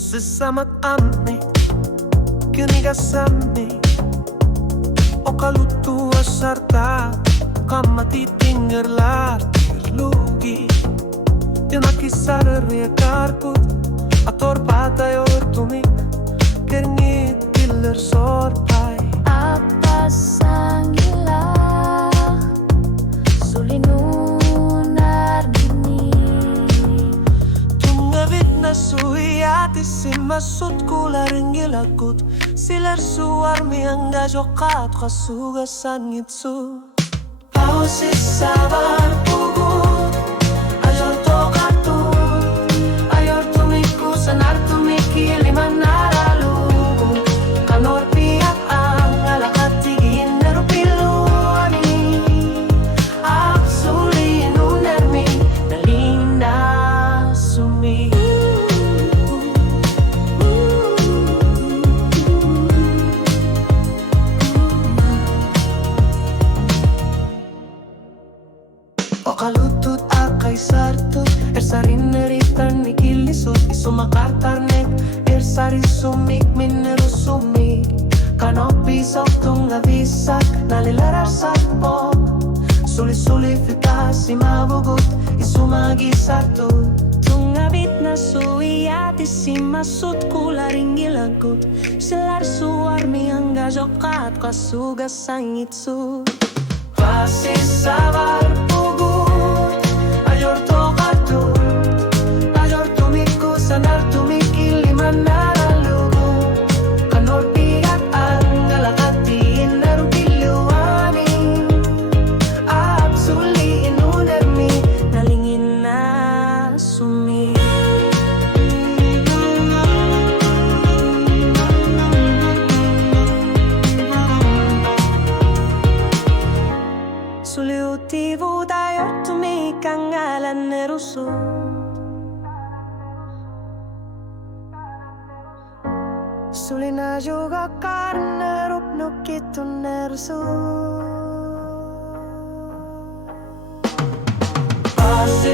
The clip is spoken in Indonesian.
Sesama kami, kami o kalutua sarta kama titinggerlar lugi tinakisar rekarku ator patay ortumik kernit killer sorpay Apa sangila sulinunar dini tungavit na suyati si masut kularing gilakut silar suar mi angga jokat kasugasan ngitsu pausis sabar pugut ayor tokatun ayor tumiku sanar tumiki liman naralugu kanor piak ang alakatigin narupiluani absoli nunermi nalina sumi o kalutut akay sartut sarin neritan ni kilisut isumakartarnek sari sumik minero sumik kanopi sok avisak nalilarar sakpo suli fikasi mabugut isumagi sartut tungabit na suyati si masut kularing gilagut silar suar mi angga jokat kasugas sangitsu pasis sabar pugut ayor tokatun ayor tumiku sanar tumiki liman naralugu kanor piat ang galakatin narupiluani absoli inunermi nalingin na sumi suliutivu tayor tumikang ngalan nerusu Sulina juga karena rupnuk itu nersu Pasti